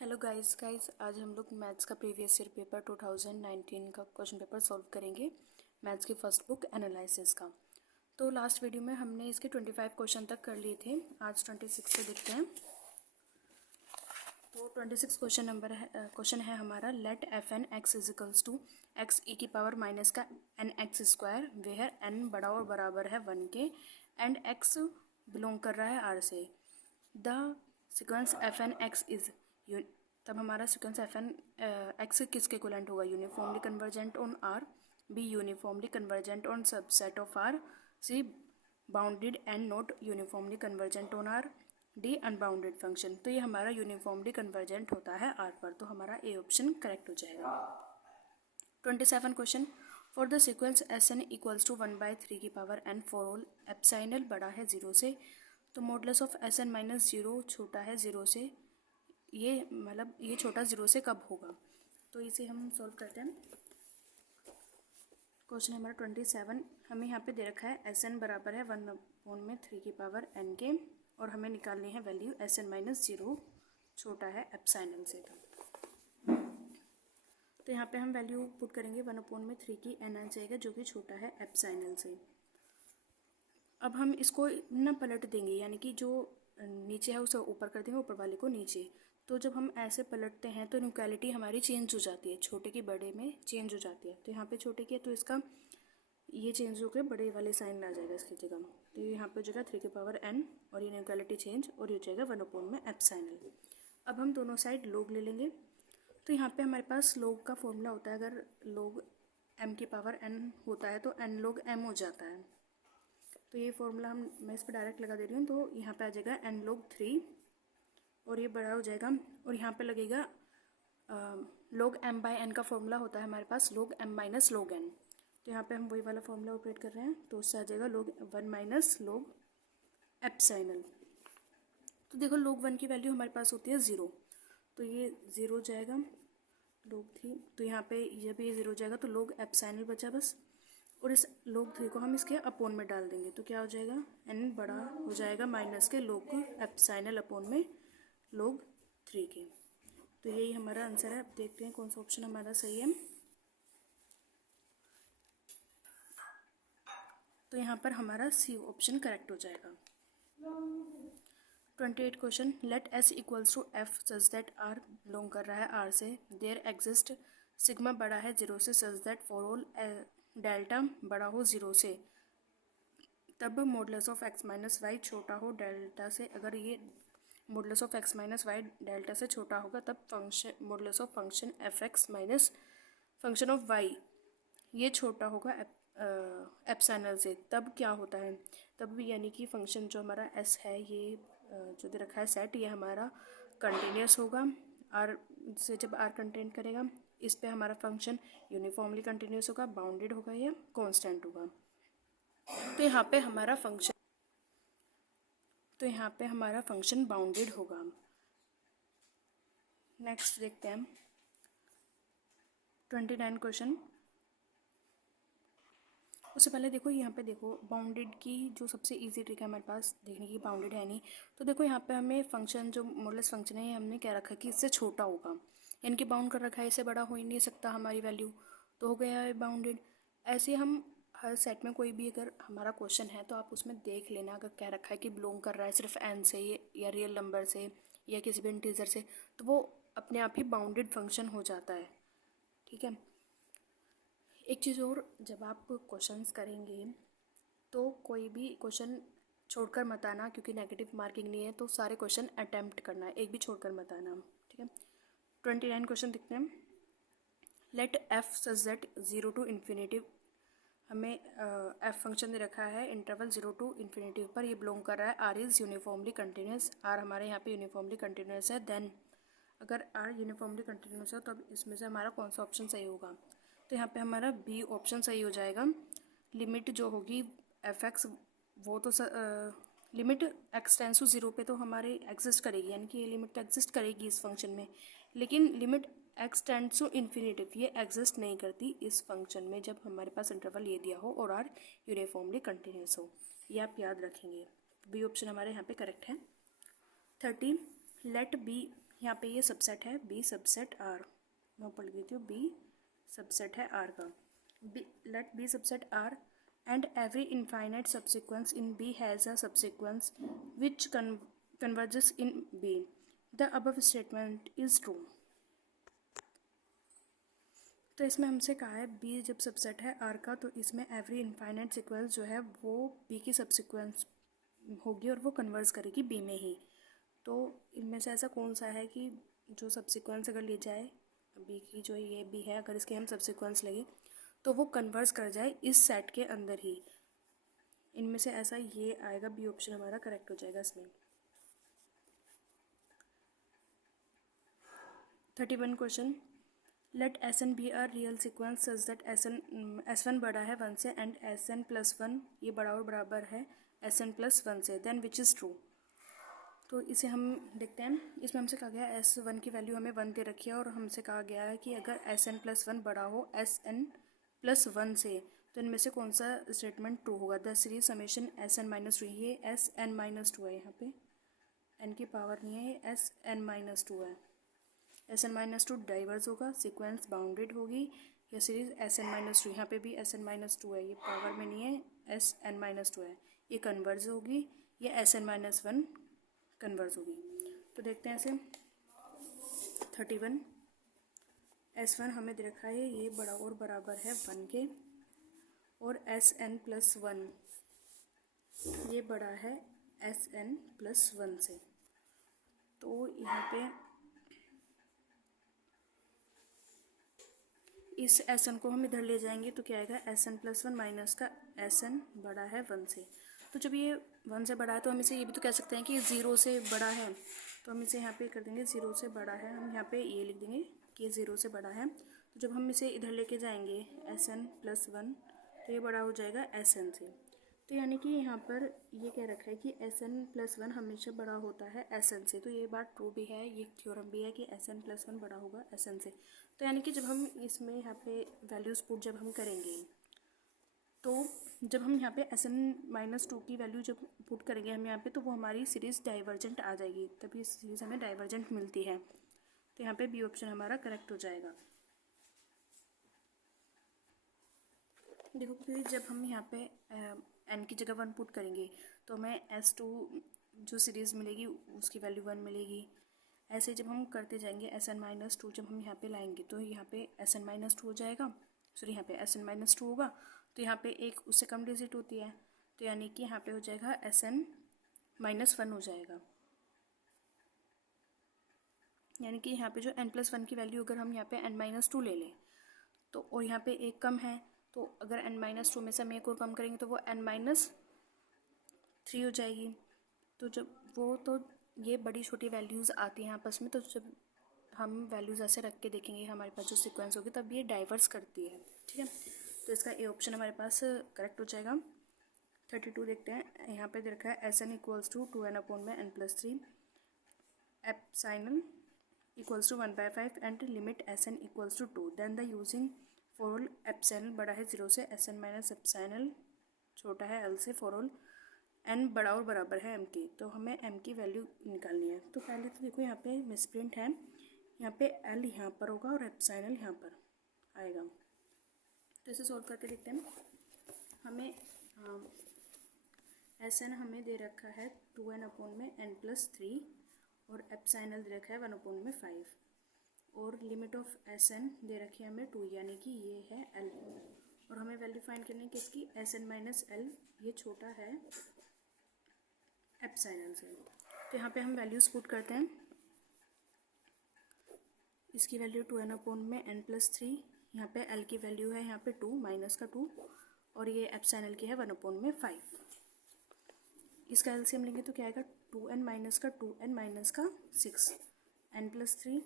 Hello guys आज हम लोग मैथ्स का प्रीवियस ईयर पेपर 2019 का क्वेश्चन पेपर सॉल्व करेंगे। मैथ्स की फर्स्ट बुक एनालिसिस का। तो लास्ट वीडियो में हमने इसके 25 क्वेश्चन तक कर लिए थे। आज 26 से देखते हैं। तो 26 क्वेश्चन है हमारा, let F N X equals two X E की पावर माइनस का N X square where N बड़ा और बराबर है 1 के एंड एक्स बिलोंग कर रहा है आर से। The sequence f N x is, तब हमारा सिक्वेंस एफ एन एक्स किसके इक्विवेलेंट होगा? Uniformly convergent on R, B uniformly convergent on subset of R, C bounded and not uniformly convergent on R, D unbounded function. तो ये हमारा uniformly convergent होता है are पर, तो हमारा ए ऑप्शन करेक्ट हो जाएगा। 27 question, for the sequence S N equals to 1/3 की power n for all epsilon बड़ा है 0 से, तो modulus of s N minus 0 छोटा है 0 से, ये मतलब ये छोटा 0 से कब होगा? तो इसे हम सॉल्व करते हैं। क्वेश्चन नंबर 27 हमें यहाँ पे दे रखा है एस एन बराबर है 1/3 की पावर एन के, और हमें निकालनी है वैल्यू एस एन माइनस 0 छोटा है एप्साइनल से। तो यहाँ पे हम वैल्यू पुट करेंगे 1/3 की एन आ जाएगा, जो कि छोटा है एप्साइनल से। अब हम इसको ना पलट देंगे, यानी कि जो नीचे है उसे ऊपर कर देंगे, ऊपर वाले को नीचे। तो जब हम ऐसे पलटते हैं तो इनइक्वालिटी हमारी चेंज हो जाती है, छोटे की बड़े में चेंज हो जाती है। तो यहाँ पे छोटे की है तो इसका ये चेंज होकर बड़े वाले साइन आ जाएगा इसकी जगह। तो यहाँ पे हो जाएगा 3 की पावर n, और ये इनइक्वालिटी चेंज, और ये हो जाएगा 1/में एप्साइनल। अब हम दोनों साइड लोग ले लेंगे। तो यहाँ पे हमारे पास लोग का फॉर्मूला होता है, अगर लोग m की पावर n होता है तो n log m हो जाता है। तो ये फॉर्मूला मैं इस पर डायरेक्ट लगा दे रही हूँ। तो यहाँ पे आ जाएगा n log 3, और ये बड़ा हो जाएगा, और यहाँ पे लगेगा log m/n का फॉर्मूला होता है हमारे पास log m minus log n। तो यहाँ पे हम वही वाला फॉर्मूला ऑपरेट कर रहे हैं, तो उससे आ जाएगा log 1 माइनस log एप्साइनल। तो देखो log 1 की वैल्यू हमारे पास होती है 0, तो ये 0 हो जाएगा। log 3, तो यहाँ पे ये भी 0 हो जाएगा, तो log एप्साइनल बचा बस। और इस log 3 को हम इसके अपोन में डाल देंगे, तो क्या हो जाएगा? n बड़ा हो जाएगा माइनस के log एप्साइनल अपोन में log 3 के। तो यही हमारा आंसर है। अब देखते हैं कौन सा ऑप्शन हमारा सही है। तो यहाँ पर हमारा सी ऑप्शन करेक्ट हो जाएगा। 28 question, let s equals to f such that R belong कर रहा है आर से, देयर एग्जिस्ट सिग्मा बड़ा है 0 से such that for all delta बड़ा हो 0 से, तब modulus of x minus y छोटा हो डेल्टा से। अगर ये modulus of x minus y delta से छोटा होगा तब function modulus of function f x minus function of y ये छोटा होगा एप्साइनल से, तब क्या होता है? तब यानी कि फंक्शन जो हमारा एस है, ये जो दे रखा है सेट, ये हमारा कंटिन्यूस होगा। आर से जब आर कंटेंट करेगा, इस पे हमारा फंक्शन यूनिफॉर्मली कंटिन्यूस होगा, बाउंडेड होगा या कांस्टेंट होगा। तो यहाँ पे हमारा फंक्शन बाउंडेड होगा। नेक्स्ट देखते हैं 29 क्वेश्चन। उससे पहले देखो यहाँ पे देखो बाउंडेड की जो सबसे इजी ट्रिक है हमारे पास देखने की, बाउंडेड है नहीं। तो देखो यहाँ पे हमें फंक्शन जो मॉडुलस फंक्शन है, ये हमने क्या रखा है कि इससे छोटा होगा, यानी कि बाउंड कर रखा है, इससे बड़ा हो ही नहीं सकता हमारी वैल्यू, तो हो गया है बाउंडेड। ऐसे हम हर सेट में कोई भी अगर हमारा क्वेश्चन है तो आप उसमें देख लेना, अगर कह रखा है कि बिलोंग कर रहा है सिर्फ एन से या रियल नंबर से या किसी भी इंटीजर से, तो वो अपने आप ही बाउंडेड फंक्शन हो जाता है। ठीक है। एक चीज़ और, जब आप क्वेश्चंस करेंगे तो कोई भी क्वेश्चन छोड़कर मत आना, क्योंकि नेगेटिव मार्किंग नहीं है, तो सारे क्वेश्चन अटैम्प्ट करना है, एक भी छोड़कर मत आना। ठीक है। 29 क्वेश्चन देखते हैं। Let f such that 0 to infinitive, हमें एफ फंक्शन दे रखा है इंटरवल 0 टू इन्फिनेटिव पर, ये बिलोंग कर रहा है R is uniformly continuous. R हमारे यहाँ पे यूनिफॉर्मली कंटिन्यूस है। देन अगर आर यूनिफॉर्मली कंटिन्यूस है तो अब इसमें से हमारा कौन सा ऑप्शन सही होगा? तो यहाँ पे हमारा बी ऑप्शन सही हो जाएगा। लिमिट जो होगी एफ एक्स, वो तो लिमिट एक्स टेंस टू 0 पे तो हमारे एग्जिस्ट करेगी, यानी कि ये लिमिट तो एग्जिस्ट करेगी इस फंक्शन में, लेकिन limit x tends to infinitive ये एग्जिस्ट नहीं करती इस फंक्शन में, जब हमारे पास इंटरवल ये दिया हो और आर यूनिफॉर्मली कंटिन्यूस हो। ये आप याद रखेंगे। बी ऑप्शन हमारे यहाँ पे करेक्ट है। 30, लेट बी यहाँ पे ये सबसेट है बी सबसेट आर, मैं पढ़ देती हूँ, बी सबसेट है आर का, let B subset R and every infinite subsequence in B has a subsequence which converges in B. The above statement is true. तो इसमें हमसे कहा है B जब सबसेट है R का, तो इसमें एवरी इनफाइनाइट सीक्वेंस जो है वो B की सबसिक्वेंस होगी और वो कन्वर्स करेगी B में ही। तो इनमें से ऐसा कौन सा है कि जो सबसिक्वेंस अगर ले जाए B की, जो ये B है, अगर इसके हम सबसिक्वेंस लगे तो वो कन्वर्स कर जाए इस सेट के अंदर ही। इनमें से ऐसा ये आएगा, बी ऑप्शन हमारा करेक्ट हो जाएगा इसमें। 31 question, let S N be R real sequence such that S one बड़ा है 1 से एंड एस एन प्लस 1 ये बड़ा और बराबर है एस एन प्लस 1 से, देन विच इज़ ट्रू। तो इसे हम देखते हैं। इसमें हमसे कहा गया है एस वन की वैल्यू हमें 1 दे रखी है और हमसे कहा गया है कि अगर एस एन प्लस 1 बड़ा हो एस एन प्लस 1 से, तो इनमें से कौन सा स्टेटमेंट ट्रू होगा। The series summation S N minus two, ये एस एन माइनस टू है, यहाँ पे एन की पावर नहीं है, ये एस एन माइनस टू है। S N minus two diverse होगा, सीक्वेंस बाउंडेड होगी, या series S N minus two, यहाँ पे भी एस एन माइनस टू है, ये पावर में नहीं है, एस एन माइनस टू है, ये कन्वर्ज होगी, ये S N minus one converge होगी। तो देखते हैं इसे। 31 एस वन हमें दे रखा है, ये बड़ा और बराबर है 1 के, और एस एन प्लस 1 ये बड़ा है एस एन प्लस 1 से। तो यहाँ पे इस एस एन को हम इधर ले जाएंगे तो क्या आएगा, एस एन प्लस 1 माइनस का एस एन बड़ा है 1 से। तो जब ये 1 से बड़ा है तो हम इसे ये भी तो कह सकते हैं कि 0 से बड़ा है, तो हम इसे यहाँ पे कर देंगे 0 से बड़ा है, हम यहाँ पे ये लिख देंगे कि 0 से बड़ा है। तो जब हम इसे इधर लेके जाएंगे एस एन प्लस 1, तो ये बड़ा हो जाएगा एस एन से। तो यानी कि यहाँ पर ये कह रखा है कि एस एन प्लस 1 हमेशा बड़ा होता है एस एन से। तो ये बात ट्रू भी है, ये थ्योरम भी है कि एस एन प्लस 1 बड़ा होगा एस एन से। तो यानी कि जब हम इसमें यहाँ पे वैल्यूज़ पुट जब हम करेंगे, तो जब हम यहाँ पे एस एन माइनस टू की वैल्यू जब पुट करेंगे हम यहाँ पे, तो वो हमारी सीरीज़ डाइवर्जेंट आ जाएगी, तभी सीरीज़ हमें डाइवर्जेंट मिलती है। तो यहाँ पे बी ऑप्शन हमारा करेक्ट हो जाएगा। देखो कि जब हम यहाँ पे एन की जगह 1 पुट करेंगे तो हमें एस टू जो सीरीज़ मिलेगी उसकी वैल्यू 1 मिलेगी। ऐसे जब हम करते जाएंगे एस एन माइनस टू जब हम यहाँ पे लाएंगे तो यहाँ पे एस एन माइनस टू हो जाएगा, सॉरी यहाँ पे एस एन माइनस टू होगा, तो यहाँ पे एक उससे कम डिजिट होती है, तो यानी कि यहाँ पे हो जाएगा एस एन माइनस 1 हो जाएगा। यानी कि यहाँ पे जो एन प्लस 1 की वैल्यू अगर हम यहाँ पे एन माइनस टू ले लें तो, और यहाँ पे एक कम है, तो अगर एन माइनस टू में से हम एक और कम करेंगे तो वो एन माइनस 3 हो जाएगी। तो जब वो, तो ये बड़ी छोटी वैल्यूज़ आती हैं आपस में, तो जब हम वैल्यूज़ ऐसे रख के देखेंगे हमारे पास जो सीक्वेंस होगी तब ये डाइवर्स करती है, ठीक है। तो इसका ए ऑप्शन हमारे पास करेक्ट हो जाएगा। 32 देखते हैं, यहाँ पे दे रखा है S N equals to 2n upon में n plus 3 epsilon equals to 1/5 and limit S N equals to 2, then the using for all epsilon बड़ा है 0 से, एस एन माइनस एप्साइनल छोटा है l से, फॉर ऑल n बड़ा और बराबर है m की। तो हमें m की वैल्यू निकालनी है। तो पहले तो देखो यहाँ पे मिसप्रिंट है, यहाँ पे l यहाँ पर होगा और एप्साइनल यहाँ पर आएगा। तो इसे सॉल्व करके देखते हैं। हमें एस एन हमें दे रखा है 2n अपॉन में n प्लस 3 और एप्साइनल दे रखा है 1 अपॉन में 5, और लिमिट ऑफ एस एन दे रखी है हमें 2, यानी कि ये है l, और हमें वैल्यू फाइंड करनी है किसकी, एस एन माइनस एल, ये छोटा है एप्साइनल से। तो यहाँ पे हम वैल्यूज पुट करते हैं। इसकी वैल्यू 2n अपॉन में n प्लस 3, यहाँ पे l की वैल्यू है यहाँ पे 2 माइनस का 2, और ये एप्साइनल की है 1 अपॉन में 5। इसका एलसीएम लेंगे तो क्या आएगा, 2n माइनस का 2n माइनस का 6, n प्लस 3,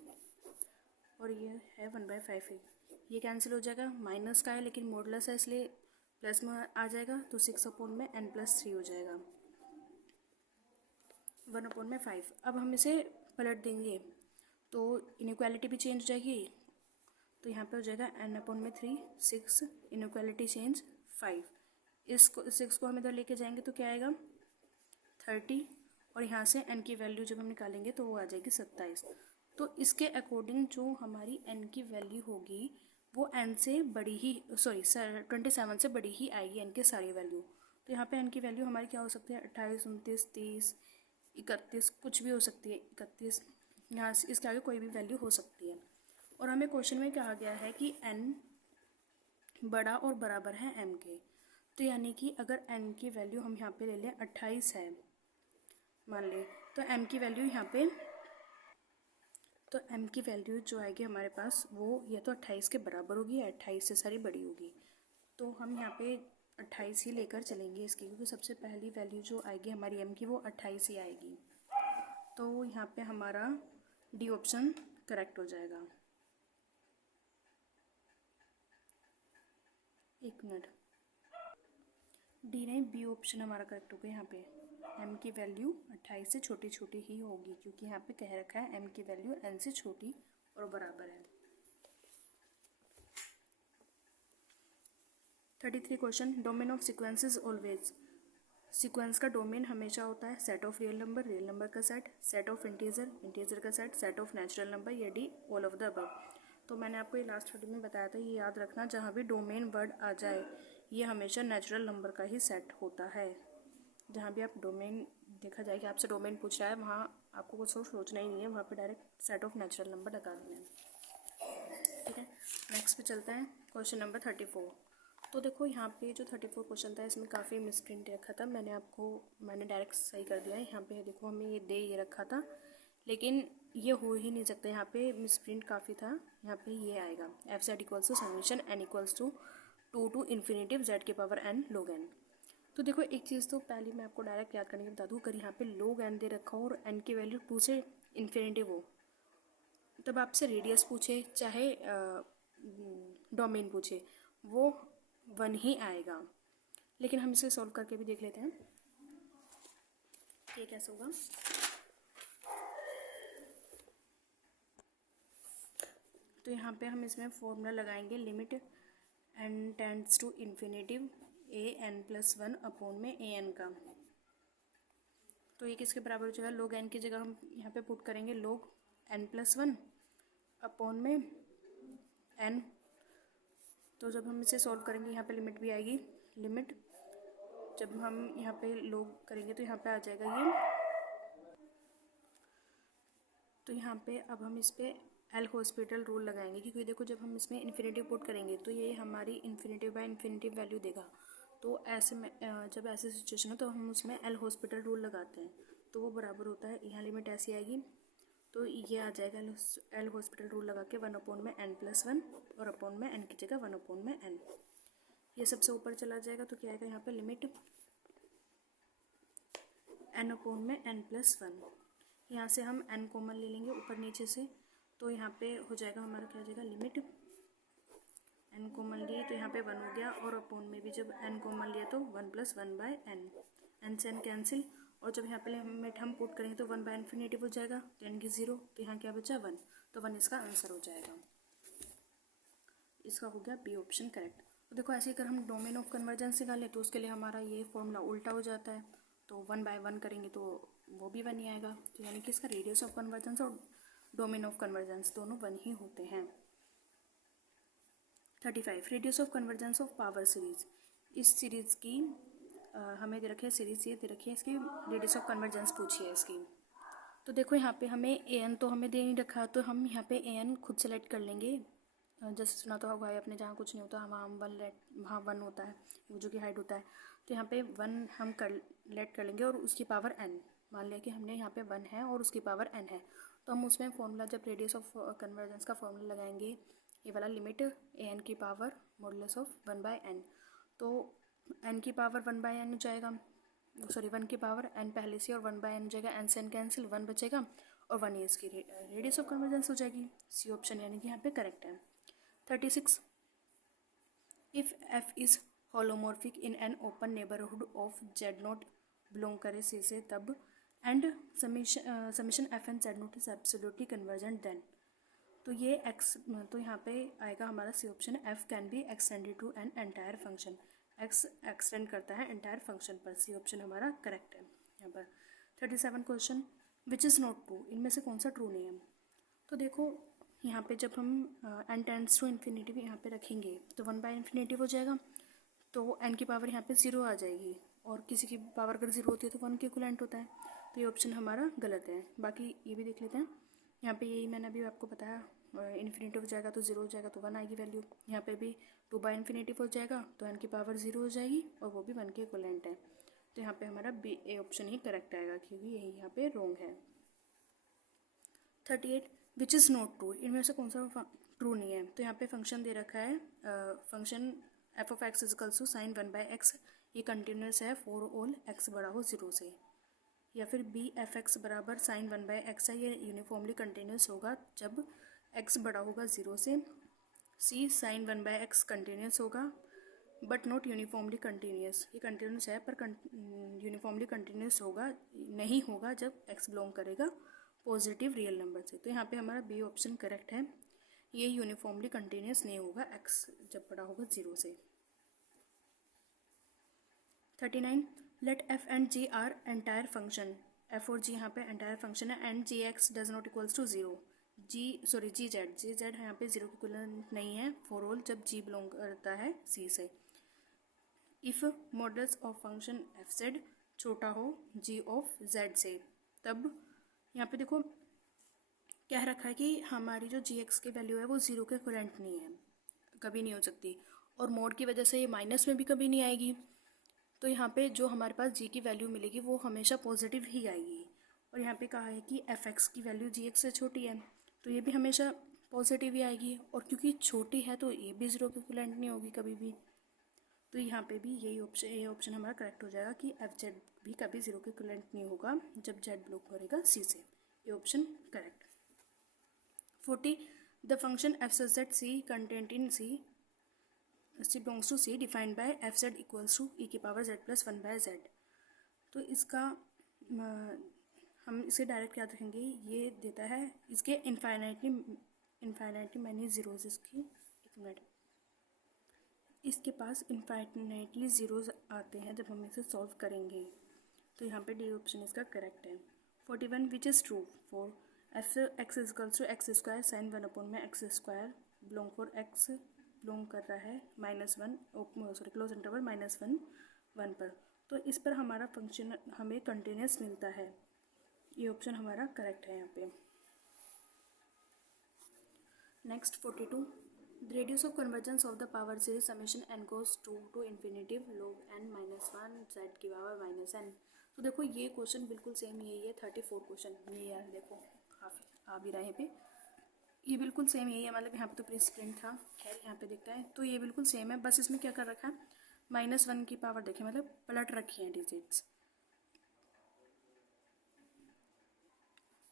और ये है 1/5 है, ये कैंसिल हो जाएगा। माइनस का है लेकिन मॉडुलस है इसलिए प्लस में आ जाएगा, तो 6 अपॉन में n प्लस 3 हो जाएगा, 1 अपॉन में 5। अब हम इसे पलट देंगे तो इनइक्वालिटी भी चेंज हो जाएगी, तो यहाँ पे हो जाएगा n अपॉन में 3 6, इनइक्वालिटी चेंज 5। इसको 6 को हम इधर लेके जाएंगे तो क्या आएगा 30, और यहाँ से n की वैल्यू जब हम निकालेंगे तो वो आ जाएगी 27। तो इसके अकॉर्डिंग जो हमारी n की वैल्यू होगी वो n से बड़ी ही 27 से बड़ी ही आएगी n की सारी वैल्यू। तो यहाँ पे n की वैल्यू हमारी क्या हो सकती है, 28, 29, 30, 31, कुछ भी हो सकती है, 31, यहाँ से इसके आगे कोई भी वैल्यू हो सकती है। और हमें क्वेश्चन में कहा गया है कि n बड़ा और बराबर है m के। तो यानी कि अगर n की वैल्यू हम यहाँ पे ले लें 28 है मान लें, तो m की वैल्यू यहाँ पे, तो m की वैल्यू जो आएगी हमारे पास वो या तो 28 के बराबर होगी या 28 से सारी बड़ी होगी। तो हम यहाँ पे 28 ही लेकर चलेंगे इसकी, क्योंकि सबसे पहली वैल्यू जो आएगी हमारी m की वो 28 ही आएगी। तो यहाँ पे हमारा डी ऑप्शन करेक्ट हो जाएगा। एक मिनट, डी नहीं बी ऑप्शन हमारा करेक्ट होगा। यहाँ पे m की वैल्यू 28 से छोटी छोटी ही होगी, क्योंकि यहाँ पे कह रखा है m की वैल्यू n से छोटी और बराबर है। 33 question, domain of sequence is always. Sequence का डोमेन हमेशा होता है सेट ऑफ रियल नंबर का सेट ऑफ इंटीजर का सेट ऑफ नेचुरल नंबर, या D all of the above. तो मैंने आपको ये लास्ट वीडियो में बताया था, ये याद रखना, जहाँ भी डोमेन वर्ड आ जाए ये हमेशा नेचुरल नंबर का ही सेट होता है। जहाँ भी आप डोमेन देखा जाए कि आपसे डोमेन पूछ रहा है, वहाँ आपको कुछ सोचना ही नहीं है, वहाँ पे direct set of natural number लगा देना है। ठीक है, नेक्स्ट पे चलते हैं, क्वेश्चन नंबर 34। तो देखो यहाँ पे जो 34 क्वेश्चन था इसमें काफ़ी मिसप्रिंट रखा था, मैंने डायरेक्ट सही कर दिया है। यहाँ पे देखो हमें ये रखा था, लेकिन ये हो ही नहीं सकता, यहाँ पे मिसप्रिंट काफ़ी था। यहाँ पे ये आएगा F Z equals to summation n equals to 2 to infinitive Z के पावर n log n। तो देखो एक चीज़ तो पहले मैं आपको डायरेक्ट याद करने के बता दूँ, अगर यहाँ पे log n दे रखा हो और n की वैल्यू 2 से इन्फिनेटिव हो, तब आपसे रेडियस पूछे चाहे डोमेन पूछे, वो 1 ही आएगा। लेकिन हम इसे सॉल्व करके भी देख लेते हैं ये कैसे होगा। तो यहाँ पे हम इसमें फॉर्मूला लगाएंगे, limit n tends to infinitive an+1 upon में an का। तो ये किसके बराबर हो जाएगा, log n की जगह हम यहाँ पे पुट करेंगे log n+1 अपॉन में n। तो जब हम इसे सॉल्व करेंगे यहाँ पे लिमिट भी आएगी, लिमिट जब हम यहाँ पे log करेंगे तो यहाँ पे आ जाएगा ये। तो यहाँ पे अब हम इस पे एल हॉस्पिटल रूल लगाएंगे, क्योंकि देखो जब हम इसमें इन्फिनेटिव पुट करेंगे तो ये हमारी इन्फिनेटिव बाय इन्फिनेटिव वैल्यू देगा। तो ऐसे में जब ऐसी सिचुएशन हो तो हम उसमें एल हॉस्पिटल रूल लगाते हैं, तो वो बराबर होता है, यहाँ लिमिट ऐसी आएगी तो ये आ जाएगा एल हॉस्पिटल रूल लगा के 1 अपॉन में n+1 और अपॉन में n की जगह 1 अपॉन में n। ये सबसे ऊपर चला जाएगा तो क्या आएगा यहाँ पे, लिमिट n अपॉन में n+1। यहाँ से हम n कॉमन ले लेंगे ऊपर नीचे से, तो यहाँ पे हो जाएगा हमारा क्या हो जाएगा, लिमिट n कॉमन लिए तो यहाँ पे 1 हो गया, और अपॉन में भी जब n कॉमन लिया तो 1+1/n, n से n कैंसिल, और जब यहाँ पे लिमिट हम पुट करेंगे तो 1/इन्फिनेटिव हो जाएगा, तो n की 0, तो यहाँ क्या बचा 1, तो 1 इसका आंसर हो जाएगा। इसका हो गया बी ऑप्शन करेक्ट। तो देखो ऐसे अगर हम डोमेन ऑफ कन्वर्जेंस निकालें तो उसके लिए हमारा ये फॉर्मूला उल्टा हो जाता है, तो 1/1 करेंगे तो वो भी 1 ही आएगा। तो यानी कि इसका रेडियस ऑफ कन्वर्जेंस और डोमेन ऑफ कन्वर्जेंस दोनों 1 ही होते हैं। 35 radius of convergence of power series. इस सीरीज़ की हमें दे रखी है सीरीज़, ये दे रखी है, इसकी रेडियस ऑफ कन्वर्जेंस पूछी है इसकी। तो देखो यहाँ पे हमें an तो हमें दे नहीं रखा, तो हम यहाँ पे an खुद सेलेक्ट कर लेंगे। जैसे सुना तो होगा अपने, जहाँ कुछ नहीं होता वहाँ वहाँ 1 होता है, वो जो कि हाइट होता है। तो यहाँ पे 1 हम लेट कर लेंगे और उसकी पावर n, मान लिया कि हमने यहाँ पे 1 है और उसकी पावर n है, तो हम उसमें फॉर्मूला जब रेडियस ऑफ कन्वर्जेंस का फॉर्मूला लगाएंगे, ये वाला लिमिट an की पावर मॉडुलस ऑफ 1/n, तो n की पावर 1/n हो जाएगा, 1 की पावर n पहले से और 1/n हो जाएगा, n से n कैंसिल, 1 बचेगा और 1 ये इसकी रेडियस ऑफ कन्वर्जेंस हो जाएगी। सी ऑप्शन यानी कि यहाँ पे करेक्ट है। 36 if f is holomorphic in an open neighbourhood of z0 belong करे सी से तब and summation f and z0 is absolutely convergent then. तो ये x, तो यहाँ पे आएगा हमारा C option, f can be extended to an entire function, x extend करता है एंटायर फंक्शन पर, सी ऑप्शन हमारा करेक्ट है यहाँ पर। 37 question which is not true, इनमें से कौन सा ट्रू नहीं है। तो देखो यहाँ पे जब हम n टेंड्स टू इन्फिनिटी यहाँ पे रखेंगे तो 1/∞ हो जाएगा, तो n की पावर यहाँ पे 0 आ जाएगी, और किसी की पावर अगर 0 होती है तो 1 के इक्विवेलेंट होता है, तो ये ऑप्शन हमारा गलत है। बाकी ये भी देख लेते हैं। यहाँ पे यही मैंने अभी आपको बताया, इन्फिनिटी हो जाएगा तो 0 हो जाएगा तो 1 आएगी वैल्यू। यहाँ पे भी 2/∞ हो जाएगा तो n की पावर 0 हो जाएगी और वो भी 1 के इक्विवेलेंट है, तो यहाँ पे हमारा बी ए ऑप्शन ही करेक्ट आएगा क्योंकि यही यहाँ पे रॉन्ग है। 38 विच इज़ नॉट ट्रू, इनमें से कौन सा ट्रू नहीं है? तो यहाँ पे फंक्शन दे रखा है, function F of X equals to sine 1/x, ये कंटिन्यूस है फॉर ऑल एक्स बड़ा हो 0 से। या फिर बी एफ एक्स बराबर साइन 1/x है, ये यूनिफॉर्मली कंटिन्यूस होगा जब x बड़ा होगा 0 से। सी साइन 1/x कंटिन्यूस होगा बट नॉट यूनिफॉर्मली कंटिन्यूस, ये कंटिन्यूस है पर यूनिफॉर्मली कंटिन्यूस होगा नहीं होगा जब x बिलोंग करेगा पॉजिटिव रियल नंबर से, तो यहाँ पे हमारा बी ऑप्शन करेक्ट है, ये यूनिफॉर्मली कंटिन्यूस नहीं होगा x जब बड़ा होगा 0 से। 39 let f and g are entire function, f और g यहाँ पे एंटायर फंक्शन है, and G X does not equals to 0, G Z यहाँ पे 0 के इक्विवेलेंट नहीं है फॉर ऑल जब g बिलोंग करता है c से। If models of function F Z छोटा हो g ऑफ z से, तब यहाँ पे देखो कह रखा है कि हमारी जो जी एक्स की वैल्यू है वो 0 के इक्विवेलेंट नहीं है, कभी नहीं हो सकती, और मोड की वजह से ये माइनस में भी कभी नहीं आएगी, तो यहाँ पे जो हमारे पास जी की वैल्यू मिलेगी वो हमेशा पॉजिटिव ही आएगी। और यहाँ पे कहा है कि एफ एक्स की वैल्यू जी एक्स से छोटी है, तो ये भी हमेशा पॉजिटिव ही आएगी, और क्योंकि छोटी है तो ये भी 0 के इक्विवेलेंट नहीं होगी कभी भी, तो यहाँ पे भी ये ऑप्शन हमारा करेक्ट हो जाएगा कि एफ जेड भी कभी 0 के इक्विवेलेंट नहीं होगा जब जेड बिलोंग करेगा सी से, ये option correct. 40 the function F Z C content in C belongs to C defined by F Z equals to E की पावर जेड प्लस 1/z, तो इसका हम इसे डायरेक्ट याद रखेंगे, ये देता है इसके इन्फाइनाइटली मैनी जीरोज, इसकी एक मिनट, इसके पास इन्फाइनाइटली जीरोज आते हैं जब हम इसे सॉल्व करेंगे, तो यहाँ पे डी ऑप्शन इसका करेक्ट है। 41 which is true for F X equals to X square sine 1 में X square belong for X belong कर रहा है -1 क्लोज इंटरवल -1 पर, तो इस पर हमारा फंक्शन हमें कंटिन्यूस मिलता है, ये ऑप्शन हमारा करेक्ट है यहाँ पे। Next 42 the radius of convergence of the power series summation N goes to infinitive log n -1 z की पावर -n, तो देखो ये क्वेश्चन बिल्कुल सेम यही है, 34 क्वेश्चन ये यार देखो काफ़ी आ भी रहे पे, ये बिल्कुल सेम यही है, मतलब यहाँ पे तो प्रिंट प्रिंट था, खैर यहाँ पे दिखता है, तो ये बिल्कुल सेम है, बस इसमें क्या कर रखा है -1 की पावर देखें, मतलब पलट रखी है डिजिट्स,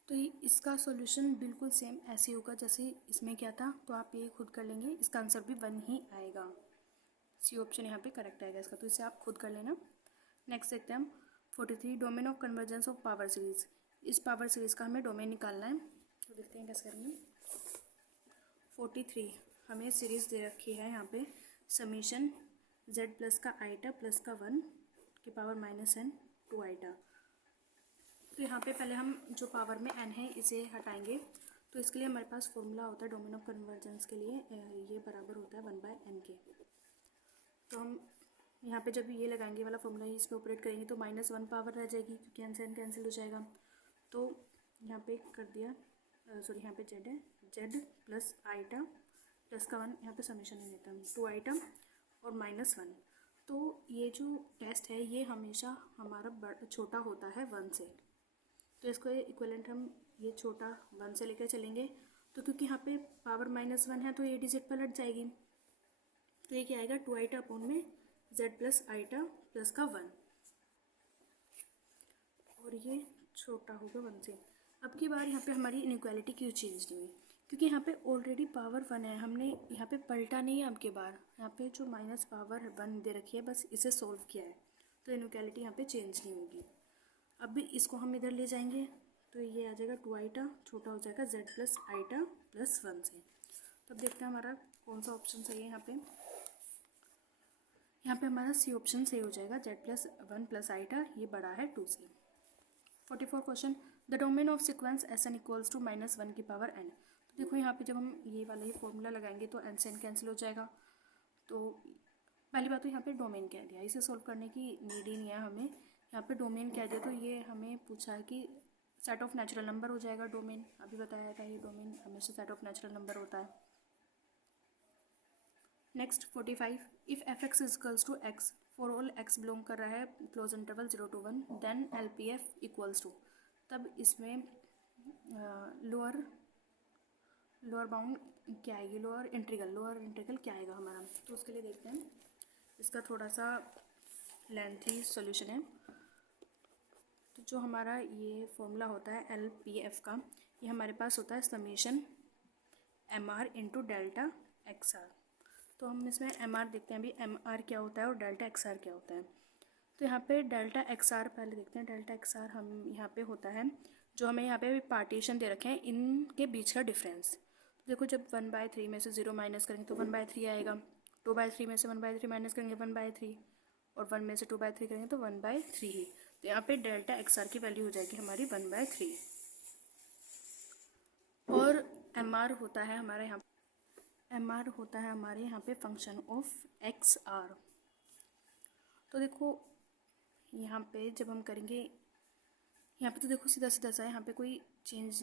तो इसका सॉल्यूशन बिल्कुल सेम ऐसे होगा जैसे इसमें क्या था, तो आप ये खुद कर लेंगे, इसका आंसर भी 1 ही आएगा, सी ऑप्शन यहाँ पे करेक्ट आएगा इसका, तो इसे आप खुद कर लेना। नेक्स्ट देखते हैं हम 43 domain of convergence of power series, इस पावर सीरीज का हमें डोमेन निकालना है, तो देखते हैं कैसे करेंगे। 43 हमें सीरीज दे रखी है यहाँ पे समीशन z प्लस का आइटा प्लस का 1 की पावर -n 2 आइटा, तो यहाँ पे पहले हम जो पावर में n है इसे हटाएंगे, तो इसके लिए हमारे पास फॉर्मूला होता है डोमेन ऑफ कन्वर्जेंस के लिए, ये बराबर होता है 1/n के, तो हम यहाँ पे जब ये लगाएंगे वाला फॉर्मूला इस पर ऑपरेट करेंगे तो -1 पावर रह जाएगी क्योंकि n कैंसिल हो जाएगा, तो यहाँ पे कर दिया यहाँ पे z है, z प्लस आइटा प्लस का 1, यहाँ पे समेशन नहीं देता, 2 आइटम और -1, तो ये जो टेस्ट है ये हमेशा हमारा छोटा होता है 1 से, तो इसको इक्विवेलेंट हम ये छोटा 1 से लेकर चलेंगे, तो क्योंकि यहाँ पे पावर -1 है तो ये डिजिट पलट जाएगी, तो ये क्या आएगा 2 आइटा अपॉन में z प्लस आइटा प्लस का 1, और ये छोटा होगा 1 से। अब की बार यहाँ पे हमारी इनइक्वालिटी क्यों चेंज नहीं हुई, क्योंकि यहाँ पे ऑलरेडी पावर 1 है, हमने यहाँ पे पलटा नहीं है, अब की बार यहाँ पे जो माइनस पावर 1 दे रखी है बस इसे सोल्व किया है, तो इनइक्वालिटी यहाँ पे चेंज नहीं होगी। अब भी इसको हम इधर ले जाएंगे तो ये आ जाएगा 2 आइटा छोटा हो जाएगा z प्लस आइटा प्लस 1 से, तब देखते हैं हमारा कौन सा ऑप्शन सही है। यहाँ पे हमारा सी ऑप्शन सही हो जाएगा, z प्लस 1 प्लस आइटा ये बड़ा है 2 से। 44 question the domain of sequence S N equals to -1 की पावर एन। तो देखो यहाँ पे जब हम ये वाला ही फॉर्मूला लगाएंगे तो एन से एन कैंसिल हो जाएगा। तो पहली बात तो यहाँ पे डोमेन कह दिया, इसे सोल्व करने की नीड ही नहीं है हमें। यहाँ पे डोमेन कह दिया तो ये हमें पूछा है कि सेट ऑफ नेचुरल नंबर हो जाएगा डोमेन। अभी बताया था ये डोमेन हमेशा सेट ऑफ नेचुरल नंबर होता है। Next 45, if F X equals to X for all X belong कर रहा है close interval 0 to 1 then L P F equals to. तब इसमें लोअर बाउंड क्या आएगी, लोअर इंटीग्रल क्या आएगा हमारा। तो उसके लिए देखते हैं, इसका थोड़ा सा लेंथी सॉल्यूशन है। तो जो हमारा ये फॉर्मूला होता है एल पी एफ का, ये हमारे पास होता है summation M R into delta X R. तो हम इसमें एम आर देखते हैं अभी, एम आर क्या होता है और डेल्टा एक्स आर क्या होता है। तो यहाँ पे डेल्टा एक्स आर पहले देखते हैं। डेल्टा एक्स आर हम यहाँ पे होता है जो हमें यहाँ पे पार्टीशन दे रखे हैं इनके बीच का डिफरेंस। तो देखो जब 1/3 में से 0 माइनस करेंगे तो 1/3 आएगा, 2/3 में से 1/3 माइनस करेंगे 1/3, और 1 में से 2/3 करेंगे तो 1/3 ही। तो यहाँ पे डेल्टा एक्स आर की वैल्यू हो जाएगी हमारी 1/3। और एम आर होता है हमारे यहाँ, एम आर होता है हमारे यहाँ पे फंक्शन ऑफ एक्स आर। तो देखो यहाँ पे जब हम करेंगे, यहाँ पे तो देखो सीधा सीधा सा है, यहाँ पे कोई चेंज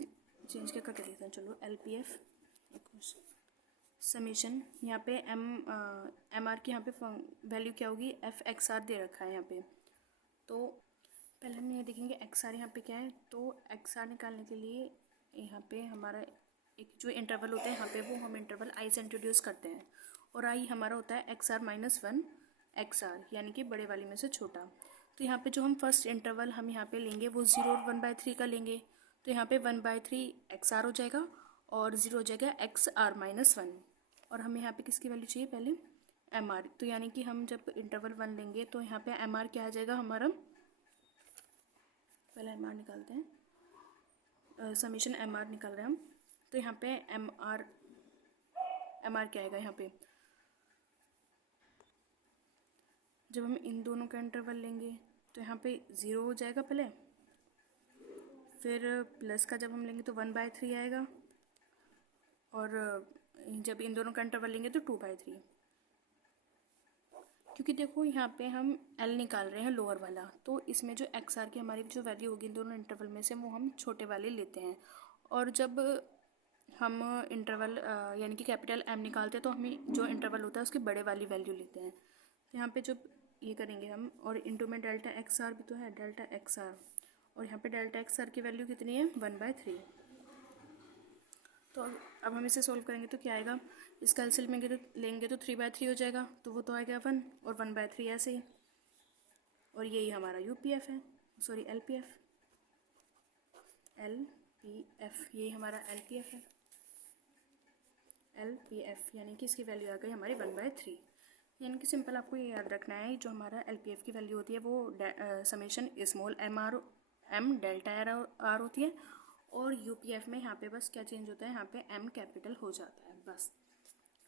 क्या करके देखते हैं। चलो एल पी एफ समीशन, यहाँ पे एम आर की यहाँ पे वैल्यू क्या होगी, एफ एक्स आर दे रखा है यहाँ पे। तो पहले हम ये देखेंगे एक्स आर यहाँ पे क्या है। तो एक्स आर निकालने के लिए यहाँ पे हमारा एक जो इंटरवल होता है यहाँ पे वो हम इंटरवल आई से इंट्रोड्यूस करते हैं, और आई हमारा होता है एक्स आर -1 एक्स आर, यानी कि बड़े वाली में से छोटा। तो यहाँ पे जो हम फर्स्ट इंटरवल हम यहाँ पे लेंगे वो 0 और 1/3 का लेंगे। तो यहाँ पे 1/3 एक्स आर हो जाएगा और 0 हो जाएगा एक्स आर -1। और हमें यहाँ पे किसकी वैल्यू चाहिए, पहले एम आर। तो यानी कि हम जब इंटरवल 1 लेंगे तो यहाँ पे एम आर क्या आ जाएगा हमारा, पहले एम आर निकालते हैं, समीशन एम आर निकाल रहे हैं हम। तो यहाँ पे एम आर क्या आएगा, यहाँ पे जब हम इन दोनों का इंटरवल लेंगे तो यहाँ पे 0 हो जाएगा पहले, फिर प्लस का जब हम लेंगे तो 1/3 आएगा, और जब इन दोनों का इंटरवल लेंगे तो 2/3। क्योंकि देखो यहाँ पे हम एल निकाल रहे हैं लोअर वाला, तो इसमें जो एक्स आर की हमारी जो वैल्यू होगी इन दोनों इंटरवल में से वो हम छोटे वाले लेते हैं। और जब हम इंटरवल यानी कि कैपिटल एम निकालते हैं तो हमें जो इंटरवल होता है उसकी बड़े वाली वैल्यू लेते हैं। तो यहाँ पे जब ये करेंगे हम, और इंटू में डेल्टा एक्स आर भी तो है, डेल्टा एक्स आर, और यहाँ पे डेल्टा एक्स आर की वैल्यू कितनी है 1/3। तो अब हम इसे सोल्व करेंगे तो क्या आएगा, इसका एलसीएम लेंगे तो 3/3 हो जाएगा, तो वो तो आएगा 1, और 1/3 ऐसे ही। और यही हमारा यूपीएफ है, सॉरी एलपीएफ, यही हमारा एलपीएफ है, एलपीएफ यानी कि इसकी वैल्यू आ गई हमारी 1/3। यानी कि सिंपल आपको ये याद रखना है, जो हमारा एलपीएफ की वैल्यू होती है वो summation small M delta R होती है, और यूपीएफ में यहाँ पे बस क्या चेंज होता है, यहाँ पे एम कैपिटल हो जाता है बस।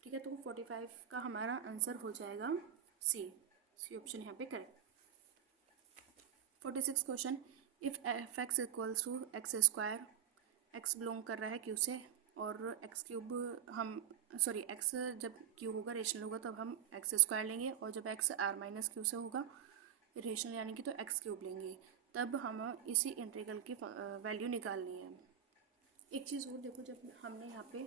ठीक है, तो 45 का हमारा आंसर हो जाएगा सी ऑप्शन यहाँ पे correct. 46 question, if F X equals to X square, X belong कर रहा है क्यू से, और एक्स क्यूब एक्स जब क्यू होगा रेशनल होगा तब हम एक्स स्क्वायर लेंगे, और जब एक्स आर -क्यू से होगा रेशनल यानी कि तो एक्स क्यूब लेंगे। तब हम इसी इंटीग्रल की वैल्यू निकालनी है। एक चीज़ और देखो, जब हमने यहाँ पे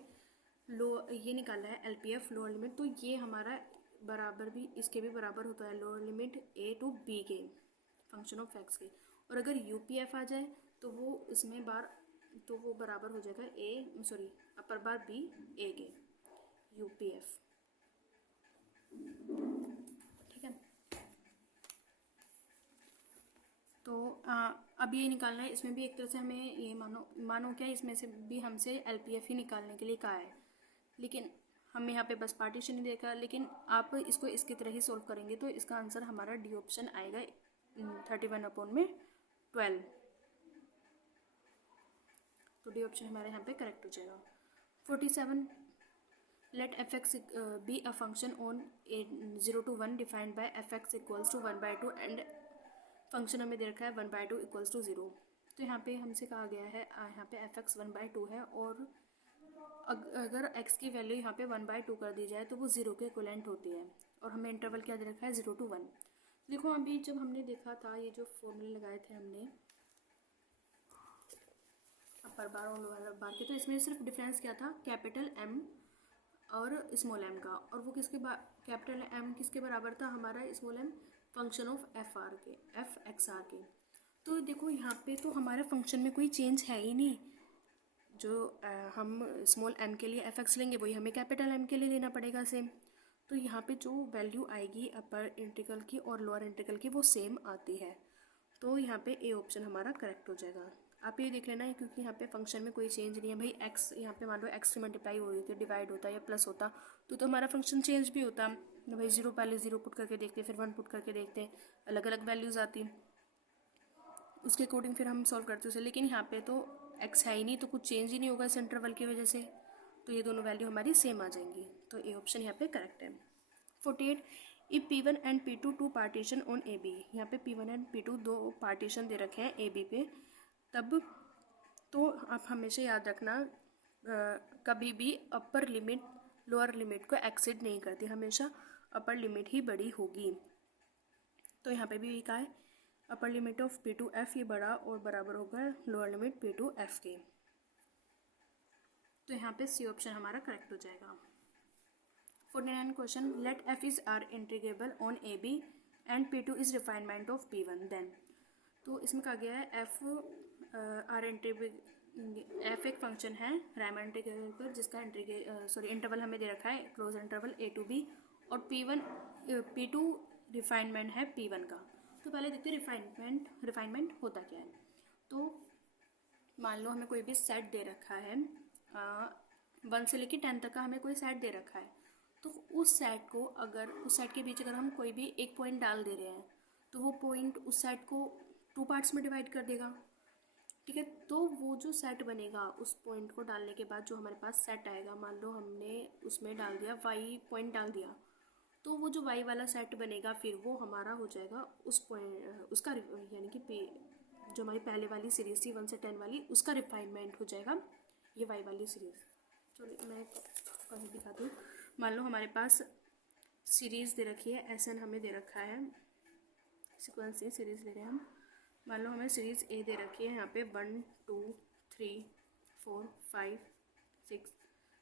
ये निकाला है एलपीएफ लोअर लिमिट, तो ये हमारा बराबर भी इसके भी बराबर होता है lower limit A to B के फंक्शन ऑफ एक्स के। और अगर यूपीएफ आ जाए तो वो बराबर हो जाएगा अपर बार बी ए के यूपीएफ। ठीक है, तो अब ये निकालना है, इसमें भी एक तरह से हमें ये मानो क्या, इसमें से भी हमसे एलपीएफ ही निकालने के लिए कहा है, लेकिन हमें यहाँ पे बस पार्टीशन ही देखा। लेकिन आप इसको इसकी तरह ही सोल्व करेंगे तो इसका आंसर हमारा डी ऑप्शन आएगा 31/12। तो डी ऑप्शन हमारे यहाँ पे करेक्ट हो जाएगा। 47, let F X be a function on 0 to 1 defined by F X equals to 1/2 and function हमें दे रखा है 1/2 = 0। तो यहाँ पे हमसे कहा गया है यहाँ पे fx 1/2 है, और अगर x की वैल्यू यहाँ पे 1/2 कर दी जाए तो वो 0 के इक्विवेलेंट होती है, और हमें इंटरवल क्या दे रखा है 0 to 1। देखो अभी जब हमने देखा था ये जो फॉर्मूले लगाए थे हमने अपर बार और लोअर बार के, तो इसमें सिर्फ डिफरेंस क्या था, कैपिटल M और स्मॉल m का, और वो कैपिटल M किसके बराबर था हमारा, small m function of F X R के। तो देखो यहाँ पे तो हमारे फंक्शन में कोई चेंज है ही नहीं, जो हम स्मॉल m के लिए एफ एक्स लेंगे वही हमें कैपिटल M के लिए लेना पड़ेगा सेम। तो यहाँ पे जो वैल्यू आएगी अपर इंटीग्रल की और लोअर इंटीग्रल की वो सेम आती है, तो यहाँ पे ए ऑप्शन हमारा करेक्ट हो जाएगा। आप ये देख लेना है, क्योंकि यहाँ पे फंक्शन में कोई चेंज नहीं है भाई। एक्स यहाँ पे मान लो एक्स से मल्टीप्लाई हो रही थी, डिवाइड होता या प्लस होता तो हमारा फंक्शन चेंज भी होता भाई। जीरो पहले जीरो पुट करके देखते, फिर 1 पुट करके देखते, अलग अलग वैल्यूज़ आती, उसके अकॉर्डिंग फिर हम सॉल्व करते उसे। लेकिन यहाँ पे तो एक्स है ही नहीं, तो कुछ चेंज ही नहीं होगा इस इंटरवल की वजह से, तो ये दोनों वैल्यू हमारी सेम आ जाएंगी, तो ए ऑप्शन यहाँ पे करेक्ट है। 48 if P1 and P2 two partition on A B, यहाँ पे P1 एंड P2 दो पार्टीशन दे रखे हैं ए बी पे, तब तो आप हमेशा याद रखना कभी भी अपर लिमिट लोअर लिमिट को एक्सीड नहीं करती, हमेशा अपर लिमिट ही बड़ी होगी। तो यहाँ पे भी कहा है अपर लिमिट ऑफ P2F ये बड़ा और बराबर होगा लोअर लिमिट P2F के, तो यहाँ पे सी ऑप्शन हमारा करेक्ट हो जाएगा। 49 question, let F is R integrable on A B and P2 is refinement of P1 then. तो इसमें कहा गया है एफ एक फंक्शन है रैमन इंटीग्रल पर, जिसका इंटरवल हमें दे रखा है close interval a to b, और P2 रिफाइनमेंट है P1 का। तो पहले देखते हैं रिफाइनमेंट होता क्या है। तो मान लो हमें कोई भी सेट दे रखा है 1 से लेकर 10 तक का हमें कोई सेट दे रखा है, तो उस सेट के बीच अगर हम कोई भी एक पॉइंट डाल दे रहे हैं तो वो पॉइंट उस सेट को 2 पार्ट्स में डिवाइड कर देगा, ठीक है। तो वो जो सेट बनेगा उस पॉइंट को डालने के बाद जो हमारे पास सेट आएगा, मान लो हमने उसमें डाल दिया y पॉइंट डाल दिया, तो वो जो y वाला सेट बनेगा फिर वो हमारा हो जाएगा उस पॉइंट उसका, यानी कि जो हमारी पहले वाली सीरीज़ थी 1 से 10 वाली, उसका रिफाइनमेंट हो जाएगा ये y वाली सीरीज़। चलो मैं कहीं दिखाती हूँ। मान लो हमारे पास सीरीज़ दे रखी है SN, हमें दे रखा है सीक्वेंस से सीरीज़ ले रहे हैं हम। मान लो हमें सीरीज़ ए दे रखी है यहाँ पे 1 2 3 4 5 6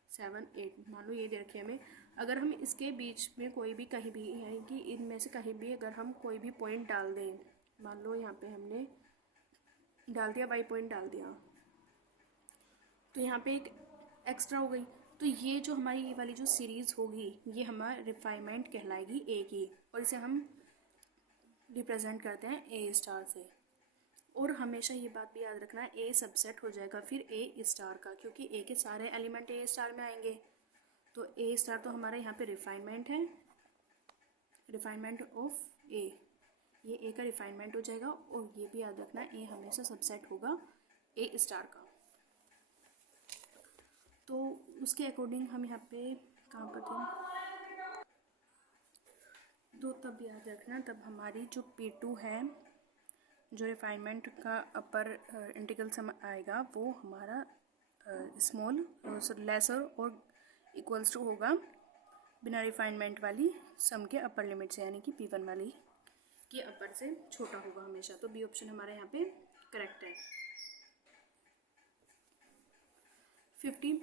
7 8, मान लो ये दे रखी है हमें। अगर हम इसके बीच में कोई भी कहीं भी, यानी कि इनमें से कहीं भी अगर हम कोई भी पॉइंट डाल दें, मान लो यहाँ पे हमने डाल दिया y पॉइंट डाल दिया, तो यहाँ पे एक एक्स्ट्रा हो गई, तो ये जो हमारी ये वाली जो सीरीज़ होगी ये हमारा रिफाइनमेंट कहलाएगी ए की, और इसे हम रिप्रेजेंट करते हैं ए स्टार से। और हमेशा ये बात भी याद रखना, ए सबसेट हो जाएगा फिर ए स्टार का, क्योंकि ए के सारे एलिमेंट ए स्टार में आएंगे। तो ए स्टार तो हमारा यहाँ पे रिफाइनमेंट है, रिफाइनमेंट ऑफ ए, ये ए का रिफाइनमेंट हो जाएगा। और ये भी याद रखना ए हमेशा सबसेट होगा ए स्टार का। तो उसके अकॉर्डिंग हम यहाँ पे कहाँ पर थे, तो तब याद रखना तब हमारी जो P2 है, जो रिफाइनमेंट का अपर इंटीग्रल सम आएगा वो हमारा स्मॉल लेसर और इक्वल्स टू होगा बिना रिफाइनमेंट वाली सम के अपर लिमिट से, यानी कि P1 वाली के अपर से छोटा होगा हमेशा। तो बी ऑप्शन हमारा यहाँ पे करेक्ट है। 50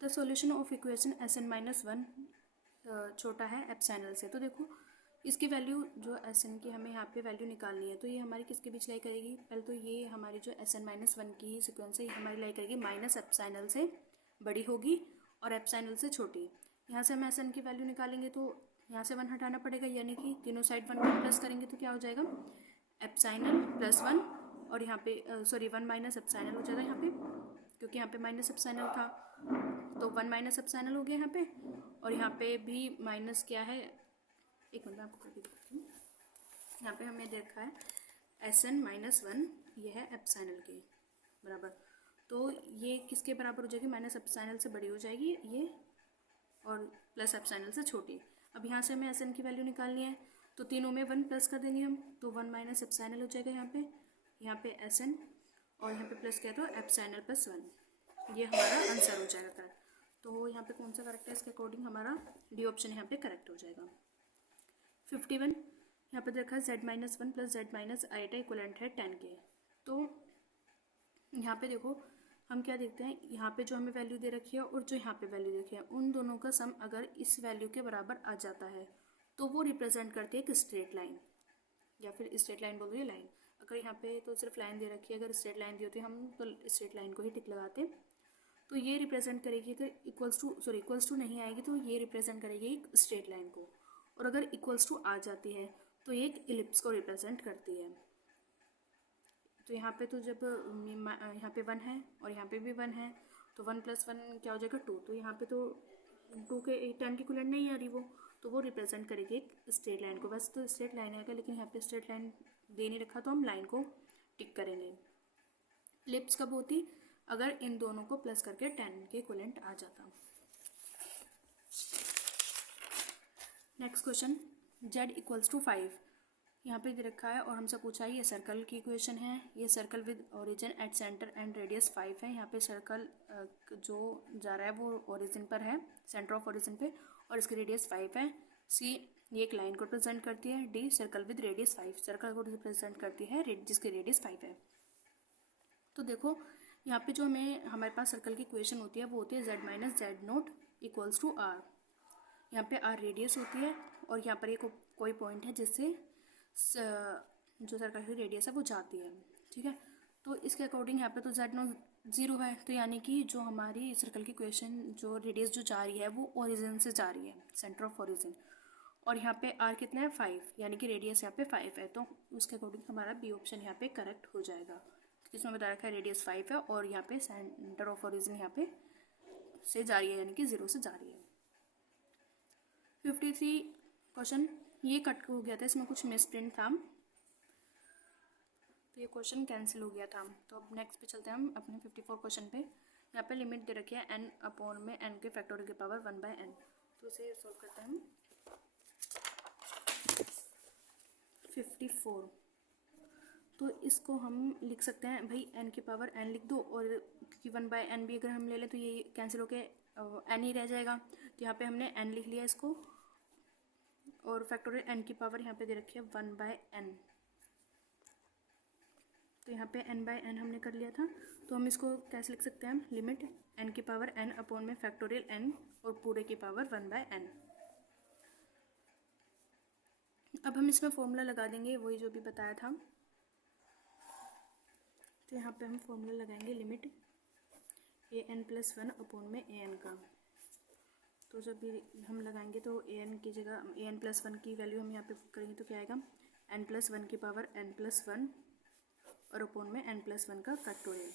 the solution of equation Sn-1 छोटा है एप्सिलॉन से। तो देखो इसकी वैल्यू जो Sn की हमें यहाँ पे वैल्यू निकालनी है, तो ये हमारी किसके बीच लाई करेगी, पहले तो ये हमारी जो Sn-1 की सीक्वेंस है ये हमारी लाई करेगी माइनस एप्सिलॉन से बड़ी होगी और एप्सिलॉन से छोटी। यहाँ से हम Sn की वैल्यू निकालेंगे तो यहाँ से 1 हटाना पड़ेगा, यानी कि तीनों साइड 1 प्लस करेंगे तो क्या हो जाएगा एप्सिलॉन प्लस 1, और यहाँ पे 1 माइनस एप्सिलॉन हो जाएगा यहाँ पे, क्योंकि यहाँ पे माइनस एप्सिलॉन था तो 1 माइनस एप्सिलॉन हो गया यहाँ पे, और यहाँ पे भी माइनस क्या है, एक मिनट में आपको करके दिखाती हूँ। यहाँ पे हमें देखा है Sn-1 ये है एप्सिलॉन के बराबर, तो ये किसके बराबर हो जाएगी, माइनस एप्सिलॉन से बड़ी हो जाएगी ये और प्लस एप्सिलॉन से छोटी। अब यहाँ से हमें Sn की वैल्यू निकालनी है, तो तीनों में 1 प्लस कर देंगे हम, तो 1 माइनस एप्सिलॉन हो जाएगा यहाँ पे Sn, और यहाँ पे प्लस किया तो एप्सिलॉन एल प्लस 1, ये हमारा आंसर हो जाएगा करेक्ट। तो यहाँ पे कौन सा करेक्ट है, इसके अकॉर्डिंग हमारा डी ऑप्शन यहाँ पे करेक्ट हो जाएगा। 51 यहाँ पे देखा z-1 प्लस z-i इक्वलेंट है 10 के। तो यहाँ पे देखो हम क्या देखते हैं, यहाँ पे जो हमें वैल्यू दे रखी है और जो यहाँ पे वैल्यू देखी है, उन दोनों का सम अगर इस वैल्यू के बराबर आ जाता है तो वो रिप्रेजेंट करती है एक स्ट्रेट लाइन, या फिर स्ट्रेट लाइन बोल रही है लाइन। अगर यहाँ पे तो सिर्फ लाइन दे रखी है, अगर स्ट्रेट लाइन दी होती हम तो स्ट्रेट लाइन को ही टिक लगाते। तो ये रिप्रेजेंट करेगी, अगर इक्वल्स टू नहीं आएगी तो ये रिप्रेजेंट करेगी एक स्ट्रेट लाइन को, और अगर इक्वल्स टू आ जाती है तो ये एक इलिप्स को रिप्रेजेंट करती है। तो यहाँ पे तो जब यहाँ पे 1 है और यहाँ पे भी 1 है तो 1 + 1 क्या हो जाएगा 2। तो यहाँ पे तो 2 के 10 की इक्विवेलेंट नहीं आ रही वो, तो वो रिप्रेजेंट करेगी एक स्ट्रेट लाइन को। बस तो स्ट्रेट लाइन आएगा, लेकिन यहाँ पे स्ट्रेट लाइन दे नहीं रखा तो हम लाइन को टिक करेंगे। इलिप्स कब होती, अगर इन दोनों को प्लस करके 10 के इक्विवेलेंट आ जाता। नेक्स्ट क्वेश्चन, z = 5 यहाँ पे दे रखा है और हमसे पूछा है, ये सर्कल की इक्वेशन है। ये circle with origin at centre and radius 5 है। यहाँ पे सर्कल जो जा रहा है वो ओरिजिन पर है, सेंटर ऑफ ओरिजिन पे, और इसकी रेडियस 5 है। सी ये एक लाइन को रिप्रेजेंट करती है। D circle with radius 5 circle को रिप्रेजेंट करती है जिसकी रेडियस 5 है। तो देखो यहाँ पे जो हमारे पास सर्कल की इक्वेशन होती है वो होती है z - z0 = r। यहाँ पे r रेडियस होती है और यहाँ पर एक कोई पॉइंट है जिससे जो सर्कल की रेडियस है वो जाती है, ठीक है। तो इसके अकॉर्डिंग यहाँ पे तो z0 0 है, तो यानी कि जो हमारी सर्कल की इक्वेशन जो रेडियस जो जा रही है वो ओरिजिन से जा रही है, सेंटर ऑफ ओरिजिन। और यहाँ पे r कितना है 5, यानी कि रेडियस यहाँ पे 5 है। तो उसके अकॉर्डिंग हमारा बी ऑप्शन यहाँ पे करेक्ट हो जाएगा। इसमें बता रखा है रेडियस 5 है और यहाँ पे सेंटर ऑफ ओरिजिन यहाँ पे से जा रही है, यानी कि 0 से जा रही है। 53 क्वेश्चन, ये कट हो गया था, इसमें कुछ मिस प्रिंट था तो ये क्वेश्चन कैंसिल हो गया था। तो अब नेक्स्ट पे चलते हैं हम अपने 54 क्वेश्चन पे। यहाँ पे लिमिट दे रखी है n/n के फैक्टोरियल की पावर 1/n। तो इसे सॉल्व करते हैं हम। 54 तो इसको हम लिख सकते हैं भाई n की पावर n लिख दो, और क्योंकि 1/n भी अगर हम ले लें तो ये कैंसिल होके n ही रह जाएगा। तो यहाँ पे हमने n लिख लिया इसको, और फैक्टोरियल n की पावर यहाँ पे दे रखी है 1/n। तो यहाँ पे n/n हमने कर लिया था, तो हम इसको कैसे लिख सकते हैं, हम लिमिट n की पावर n अपॉन में फैक्टोरियल n और पूरे की पावर 1/n। अब हम इसमें फॉर्मूला लगा देंगे, वही जो भी बताया था। तो यहाँ पे हम फॉर्मूला लगाएंगे लिमिट an+1 अपॉन में an का। तो जब भी हम लगाएंगे तो an की जगह an+1 की वैल्यू हम यहाँ पे करेंगे तो क्या आएगा, n+1 की पावर n+1 और अपॉन में n+1 का फैक्टोरियल,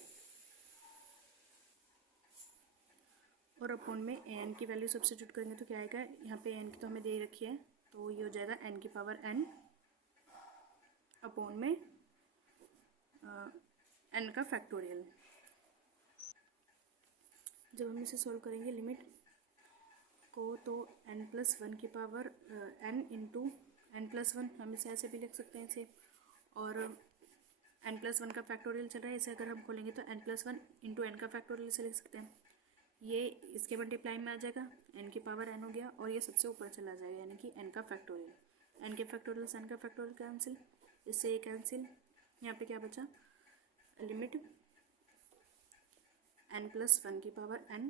और अपॉन में an की वैल्यू सब्स्टिट्यूट करेंगे तो क्या आएगा, यहाँ पे n की तो हमें दे रखी है तो ये हो जाएगा n की पावर n अपॉन में n का फैक्टोरियल। जब हम इसे सॉल्व करेंगे लिमिट को तो n+1 की पावर n इंटू n+1 हम इसे ऐसे भी लिख सकते हैं इसे, और n+1 का फैक्टोरियल चल रहा है, इसे अगर हम खोलेंगे तो n+1 इंटू n का फैक्टोरियल से लिख सकते हैं। ये इसके मल्टीप्लाई में आ जाएगा, n की पावर n हो गया, और ये सबसे ऊपर चला जाएगा, यानी कि n का फैक्टोरियल। n के फैक्टोरियल से n का फैक्टोरियल कैंसिल, इससे ये कैंसिल। यहाँ पे क्या बचा, लिमिट n+1 की पावर n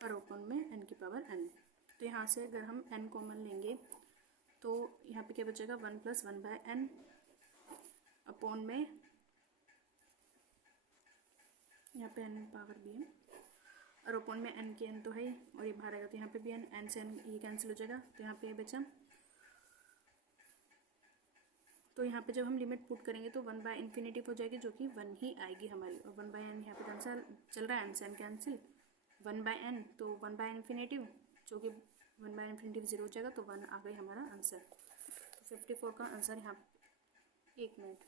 और ओपन में n की पावर n। तो यहाँ से अगर हम n कॉमन लेंगे तो यहाँ पे क्या बचेगा, 1 + 1/n अपॉन में यहाँ पे n पावर भी है, और ओपन में n के n तो है, और ये बाहर आएगा तो यहाँ पे भी n से n ये कैंसिल हो जाएगा। तो यहाँ पे ये बचा, तो यहाँ पे जब हम लिमिट पुट करेंगे तो 1/∞ हो जाएगी, जो कि 1 ही आएगी हमारी, और 1/n यहाँ पे कैंसिल चल रहा है, n से n कैंसिल, 1/n तो 1/∞, जो कि 1/∞ 0 हो जाएगा, तो 1 आ गई हमारा आंसर। तो 54 का आंसर यहाँ, एक मिनट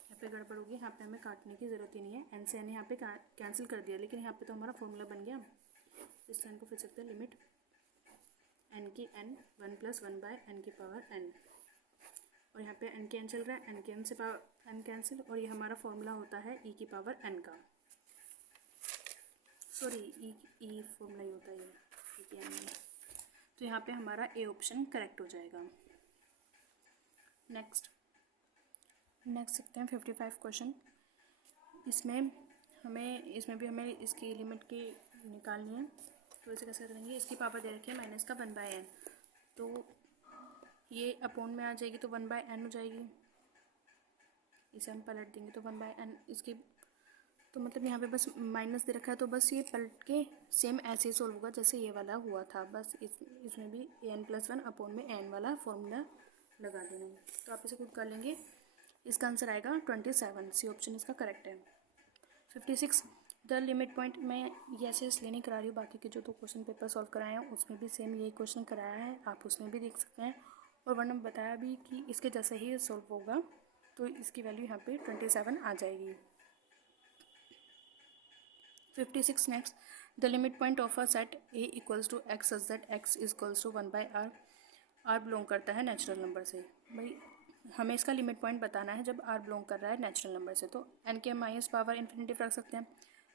यहाँ पे गड़बड़ होगी, यहाँ पे हमें काटने की ज़रूरत ही नहीं है, n से n यहाँ पे कैंसिल कर दिया, लेकिन यहाँ पे तो हमारा फॉर्मूला बन गया। इस n को फिर सकते हैं लिमिट n की n 1 + 1/n की पावर n और यहाँ पे एन के एन चल रहा है, एन के एन से एन कैंसिल, और ये हमारा फॉर्मूला होता है ई की पावर एन का, सॉरी ई फॉर्मूला ही होता है ये ई की एन। तो यहाँ पे हमारा ए ऑप्शन करेक्ट हो जाएगा। नेक्स्ट देखते हैं 55 क्वेश्चन। इसमें भी हमें इसकी लिमिट की निकालनी है। तो इसे कैसे करेंगे, इसकी पावर दे रखी है माइनस का 1/n, तो ये अपॉन में आ जाएगी तो 1/n हो जाएगी। इसे हम पलट देंगे तो 1/n इसकी, तो मतलब यहाँ पे बस माइनस दे रखा है तो बस ये पलट के सेम ऐसे ही सोल्व होगा जैसे ये वाला हुआ था। बस इसमें भी an+1 अपॉन में n वाला फॉर्मूला लगा देना है। तो आप इसे खुद कर लेंगे। इसका आंसर आएगा 27, सी ऑप्शन इसका करेक्ट है। 56 द लिमिट पॉइंट, मैं ये ऐसे इसलिए नहीं करा रही हूँ, बाकी के जो 2 क्वेश्चन पेपर सॉल्व कराए हैं उसमें भी सेम यही क्वेश्चन कराया है, आप उसमें भी देख सकते हैं। और वरना बताया भी कि इसके जैसे ही सॉल्व होगा तो इसकी वैल्यू यहाँ पे 27 आ जाएगी। 56 next the limit point of a set A equals to X such that X equals to 1/r, R belong करता है नेचुरल नंबर से। भाई हमें इसका लिमिट पॉइंट बताना है जब आर बिलोंग कर रहा है नेचुरल नंबर से। तो एन के माइनस पावर इन्फिनेटिव रख सकते हैं,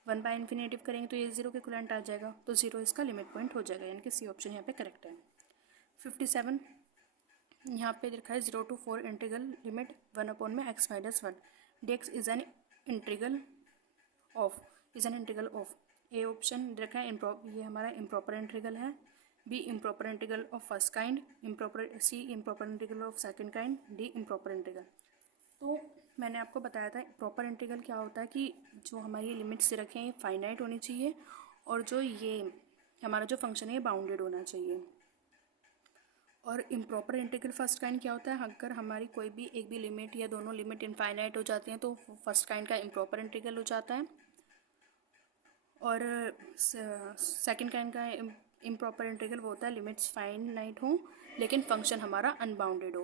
1/इन्फिनेटिव करेंगे तो ये 0 के इक्विवेलेंट आ जाएगा, तो 0 इसका लिमिट पॉइंट हो जाएगा, यानी कि सी ऑप्शन यहाँ पे करेक्ट है। 57 यहाँ पे लिखा है 0 to 4 इंटीग्रल लिमिट 1 में x - 1 dx is an integral of A option रखा है ये हमारा इम्प्रॉपर इंटीग्रल है, B improper integral of first kind, C improper integral of second kind, D improper integral. तो मैंने आपको बताया था प्रॉपर इंटीग्रल क्या होता है कि जो हमारी लिमिट्स से रखे हैं फाइनाइट होनी चाहिए, और जो ये हमारा जो फंक्शन है ये बाउंडेड होना चाहिए। और इम्प्रॉपर इंटीग्रल फर्स्ट काइंड क्या होता है, अगर हमारी कोई भी एक भी लिमिट या दोनों लिमिट इनफाइनाइट हो जाती हैं तो फर्स्ट काइंड का इम्प्रॉपर इंटीग्रल हो जाता है, और सेकंड काइंड का इम्प्रॉपर इंटीग्रल वो होता है लिमिट्स फाइनाइट हो लेकिन फंक्शन हमारा अनबाउंडेड हो।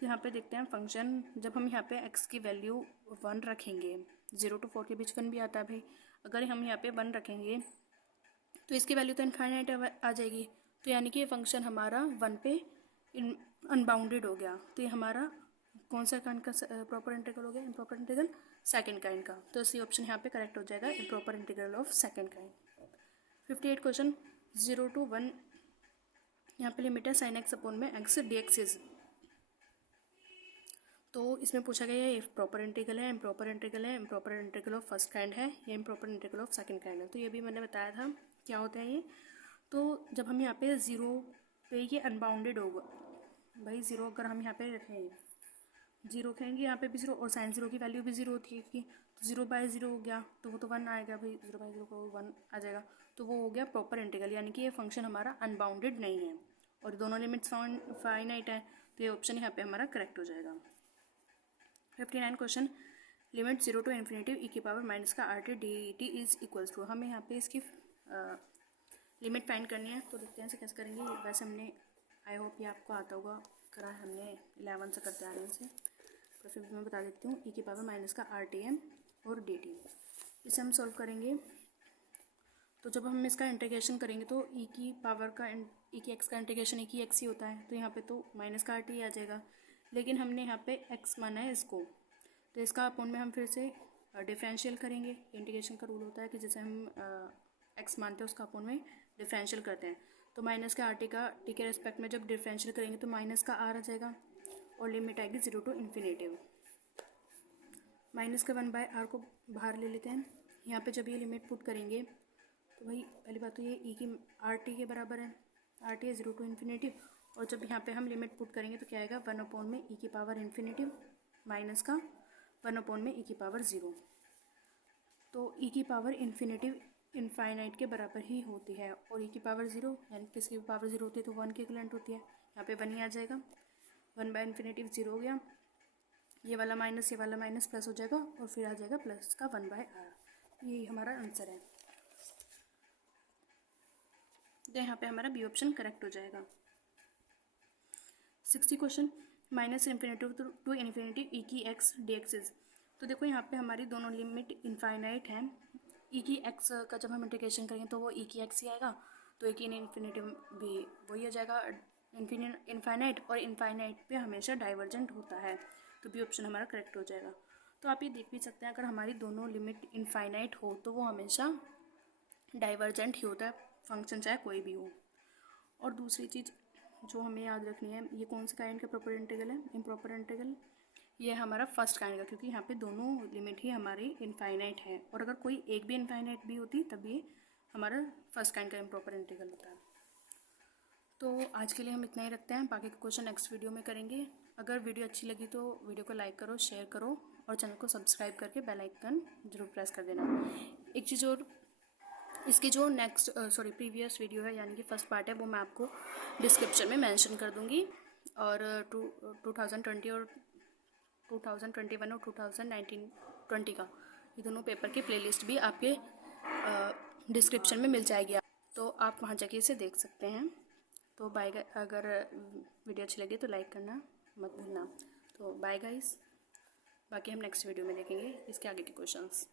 तो यहाँ पे देखते हैं फंक्शन, जब हम यहाँ पे x की वैल्यू 1 रखेंगे, 0 to 4 के बीच 1 भी आता है भाई, अगर हम यहाँ पे 1 रखेंगे तो इसकी वैल्यू तो इनफाइनाइट आ जाएगी, तो यानी कि ये फंक्शन हमारा 1 पे अनबाउंडेड हो गया। तो ये हमारा कौन सा काइंड का प्रॉपर इंटीग्रल हो गया, इम्प्रॉपर इंटीग्रल सेकंड काइंड का, तो सी ऑप्शन यहाँ पे करेक्ट हो जाएगा, improper integral of second kind. 58 question 0 to 1 यहाँ पे लिमिट है sin x अपॉन में x dx इज, तो इसमें पूछा गया है प्रॉपर इंटीग्रल है, इम्प्रॉपर इंटीग्रल है, improper integral of first kind है या improper integral of second kind है। तो ये भी मैंने बताया था क्या होता है ये। तो जब हम यहाँ पे 0 पे ये अनबाउंडेड होगा, भाई 0 अगर हम यहाँ पे रखेंगे 0 रखेंगे यहाँ पे भी 0, और साइन 0 की वैल्यू भी 0 होती है कि 0/0 हो गया तो वो तो 1 आएगा भाई, 0/0 को 1 आ जाएगा, तो वो हो गया प्रॉपर इंटीग्रल, यानी कि ये फंक्शन हमारा अनबाउंडेड नहीं है और दोनों लिमिट्स फाइनाइट है, तो ये ऑप्शन यहाँ पे हमारा करेक्ट हो जाएगा। 59 question limit 0 to infinitive E की पावर माइनस का RT dt is equals to, हमें यहाँ पे इसकी लिमिट फाइंड करनी है। तो देखते हैं इसे कैसे करेंगे। वैसे हमने आई होप ये आपको आता होगा, करा है हमने 11 से करते आ रहे हैं इसे, तो फिर मैं बता देती हूँ। ई की पावर माइनस का RTM और dt, इसे हम सॉल्व करेंगे। तो जब हम इसका इंटीग्रेशन करेंगे तो ई की पावर का ई की एक्स का इंटीग्रेशन ई की एक्स ही होता है, तो यहाँ पे तो माइनस का RT आ जाएगा, लेकिन हमने यहाँ पे x माना है इसको, तो इसका अपॉन में हम फिर से डिफरेंशियल करेंगे। इंटीग्रेशन का रूल होता है कि जैसे हम x मानते हैं उसका अपॉन में डिफरेंशियल करते हैं, तो माइनस का RT का t के रेस्पेक्ट में जब डिफरेंशियल करेंगे तो माइनस का r आ जाएगा और लिमिट आएगी 0 to इन्फिनेटिव। माइनस का 1/r को बाहर ले लेते हैं। यहाँ पे जब ये लिमिट पुट करेंगे तो भाई पहली बात तो ये ई की RT के बराबर है, RT है 0 to इन्फिनेटिव, और जब यहाँ पे हम लिमिट पुट करेंगे तो क्या आएगा 1 में ई की पावर इन्फिनेटिव माइनस का 1 में ई की पावर 0। तो ई की पावर इन्फिनेटिव इनफाइनाइट के बराबर ही होती है, और ई की पावर 0 यानी किसकी पावर 0 होती है तो 1 के इक्विवेलेंट होती है, यहाँ पे 1 ही आ जाएगा, 1/इन्फिनेटिव 0 हो गया, ये वाला माइनस प्लस हो जाएगा और फिर आ जाएगा प्लस का 1/r, यही हमारा आंसर है। तो यहाँ पे हमारा बी ऑप्शन करेक्ट हो जाएगा। 60 question minus infinitive to infinitive E की एक्स dx इज, तो देखो यहाँ पे हमारी दोनों लिमिट इनफाइनाइट हैं। ई की एक्स का जब हम इंटीग्रेशन करेंगे तो वो ई की एक्स ही आएगा, तो ई की इन्फिनेटिव भी वही हो जाएगा, इनफाइनाइट और इनफाइनाइट पे हमेशा डाइवर्जेंट होता है, तो बी ऑप्शन हमारा करेक्ट हो जाएगा। तो आप ये देख भी सकते हैं, अगर हमारी दोनों लिमिट इनफाइनाइट हो तो वो हमेशा डाइवर्जेंट ही होता है, फंक्शन चाहे कोई भी हो। और दूसरी चीज़ जो हमें याद रखनी है, ये कौन से काइंड का प्रॉपर इंटीग्रल है, इम्प्रॉपर इंटीग्रल, ये हमारा फर्स्ट काइंड का, क्योंकि यहाँ पे दोनों लिमिट ही हमारी इनफाइनाइट है, और अगर कोई एक भी इनफाइनाइट भी होती तब ये हमारा फर्स्ट काइंड का इम्प्रॉपर इंटीग्रल होता है। तो आज के लिए हम इतना ही रखते हैं, बाकी के क्वेश्चन नेक्स्ट वीडियो में करेंगे। अगर वीडियो अच्छी लगी तो वीडियो को लाइक करो, शेयर करो और चैनल को सब्सक्राइब करके बेल आइकन जरूर प्रेस कर देना। एक चीज़ और, इसकी जो प्रीवियस वीडियो है यानी कि फर्स्ट पार्ट है, वो मैं आपको डिस्क्रिप्शन में मेंशन कर दूँगी। और 2020 और 2021 और 2019-20 का ये दोनों पेपर की प्लेलिस्ट भी आपके डिस्क्रिप्शन में मिल जाएगी, तो आप वहाँ जाके इसे देख सकते हैं। तो बाय, अगर वीडियो अच्छी लगी तो लाइक करना मत भूलना। तो बाय गाइस, बाकी हम नेक्स्ट वीडियो में देखेंगे इसके आगे के क्वेश्चंस।